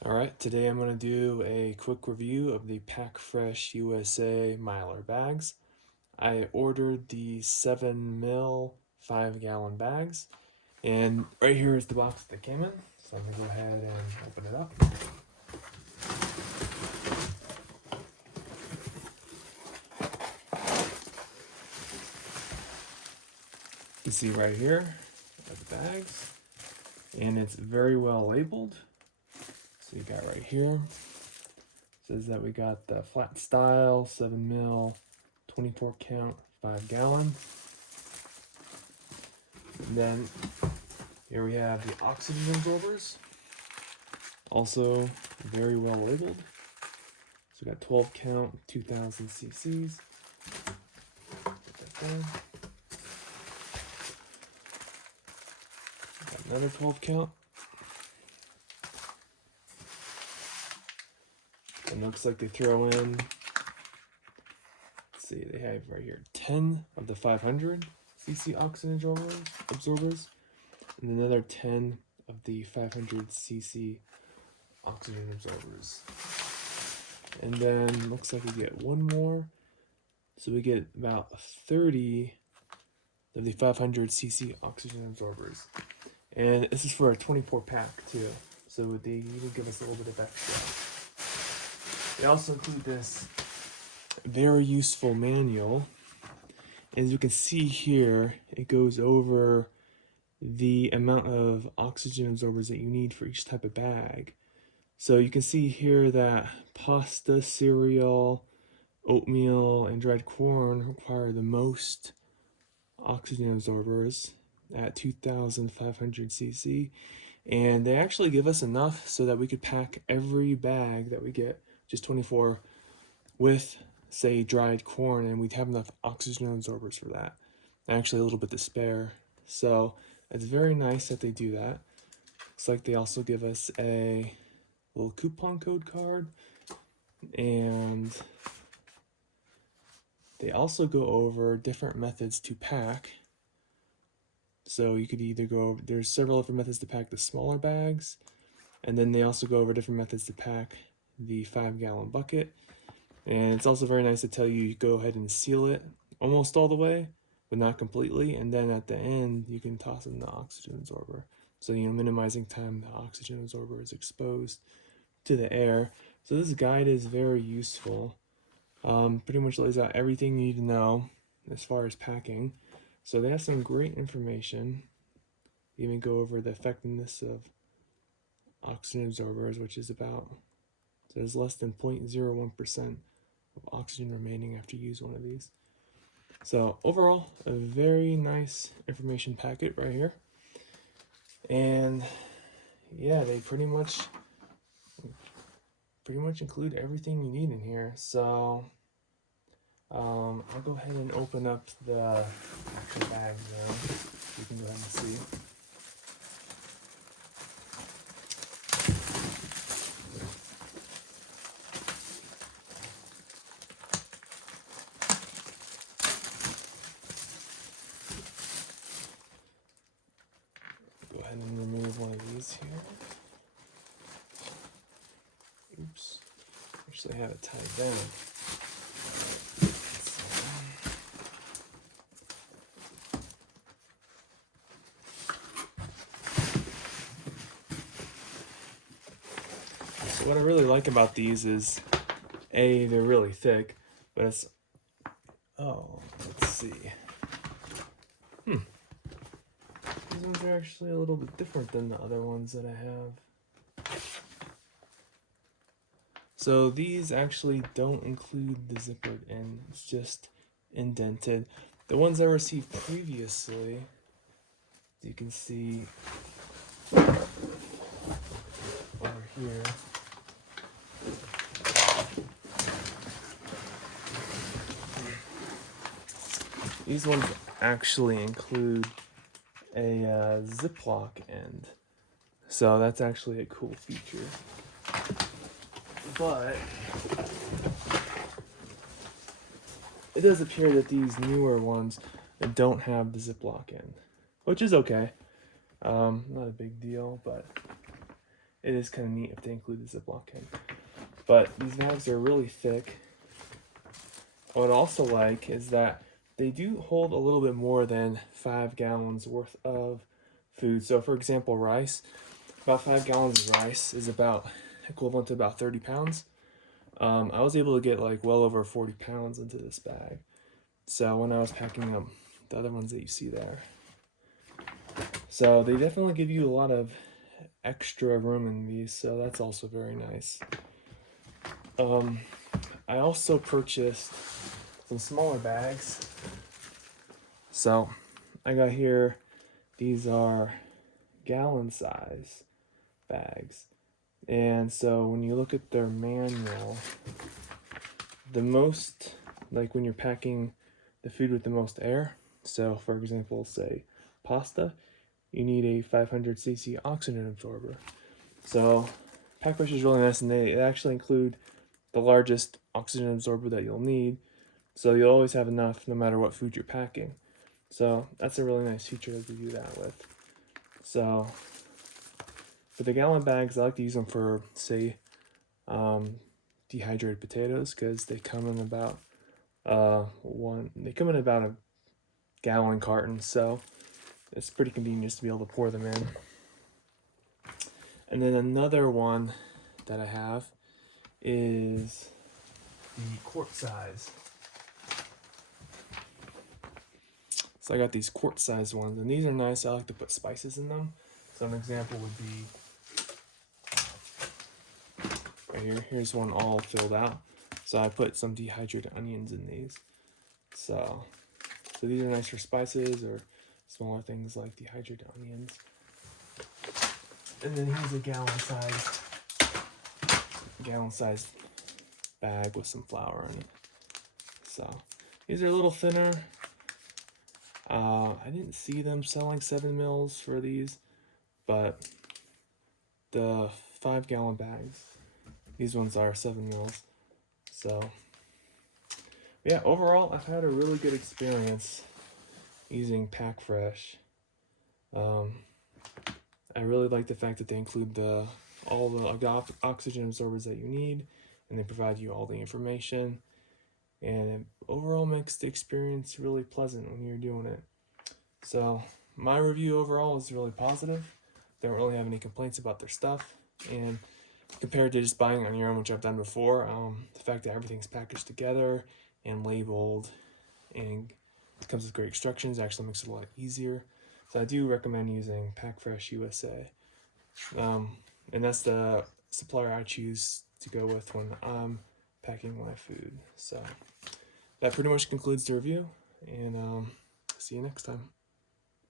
Alright, today I'm going to do a quick review of the PackFreshUSA Mylar bags. I ordered the 7 ml 5-gallon bags, and right here is the box that they came in. So I'm going to go ahead and open it up. You can see right here are the bags, and it's very well labeled. So you got right here, says that we got the flat style 7 ml 24 count 5-gallon. And then here we have the oxygen absorbers, also very well labeled. So we got 12 count 2000 cc's. Put that down. Got another 12 count. And looks like they throw in, let's see, they have right here 10 of the 500 cc oxygen absorbers, and another 10 of the 500 cc oxygen absorbers. And then looks like we get one more, so we get about 30 of the 500 cc oxygen absorbers. And this is for a 24 pack too, so they even give us a little bit of extra. They also include this very useful manual. As you can see here, it goes over the amount of oxygen absorbers that you need for each type of bag. So you can see here that pasta, cereal, oatmeal, and dried corn require the most oxygen absorbers at 2,500 cc. And they actually give us enough so that we could pack every bag that we get, just 24, with, say, dried corn, and we'd have enough oxygen absorbers for that. Actually, a little bit to spare. So it's very nice that they do that. Looks like they also give us a little coupon code card, and they also go over different methods to pack. So you could either go over, there's several different methods to pack the smaller bags, and then they also go over different methods to pack the 5-gallon bucket. And it's also very nice to tell you go ahead and seal it almost all the way, but not completely, and then at the end you can toss in the oxygen absorber. So, minimizing time the oxygen absorber is exposed to the air. So this guide is very useful. Pretty much lays out everything you need to know as far as packing. So they have some great information. They even go over the effectiveness of oxygen absorbers, which is about, so there's less than 0.01% of oxygen remaining after you use one of these. So overall, a very nice information packet right here. And yeah, they pretty much include everything you need in here. So I'll go ahead and open up the actual bag now. You can go ahead and see. Go ahead and remove one of these here. Oops. Actually, I have it tied down. So what I really like about these is, A, they're really thick, but it's, let's see. These ones are actually a little bit different than the other ones that I have. So these actually don't include the zippered end, it's just indented. The ones I received previously, you can see over here. These ones actually include a Ziploc end, so that's actually a cool feature. But it does appear that these newer ones don't have the Ziploc end, which is okay. Not a big deal, but it is kind of neat if they include the Ziploc keg. But these bags are really thick. What I also like is that they do hold a little bit more than 5 gallons worth of food. So for example, rice, about 5 gallons of rice is about equivalent to about 30 pounds. I was able to get like well over 40 pounds into this bag. So when I was packing up the other ones that you see there. So they definitely give you a lot of extra room in these, so that's also very nice. I also purchased some smaller bags. So I got here, these are gallon size bags. And so when you look at their manual, the most, like when you're packing the food with the most air, so for example, say pasta, you need a 500cc oxygen absorber. So PackFresh is really nice, and they actually include the largest oxygen absorber that you'll need, so you'll always have enough no matter what food you're packing. So that's a really nice feature to do that with. So for the gallon bags, I like to use them for, say, dehydrated potatoes, because they come in about a gallon carton, so it's pretty convenient just to be able to pour them in. And then another one that I have is the quart size. So I got these quart size ones, and these are nice. I like to put spices in them. So an example would be right here. Here's one all filled out. So I put some dehydrated onions in these. So these are nice for spices or smaller things like dehydrated onions. And then here's a gallon size bag with some flour in it. So these are a little thinner. I didn't see them selling 7 mils for these, but the 5 gallon bags, these ones are 7 mils. So yeah, overall, I've had a really good experience using PackFresh. I really like the fact that they include all the oxygen absorbers that you need, and they provide you all the information, and it overall makes the experience really pleasant when you're doing it. So my review overall is really positive. Don't really have any complaints about their stuff, and compared to just buying on your own, which I've done before, the fact that everything's packaged together and labeled and it comes with great instructions actually makes it a lot easier. So I do recommend using PackFreshUSA. And that's the supplier I choose to go with when I'm packing my food. So that pretty much concludes the review, and see you next time.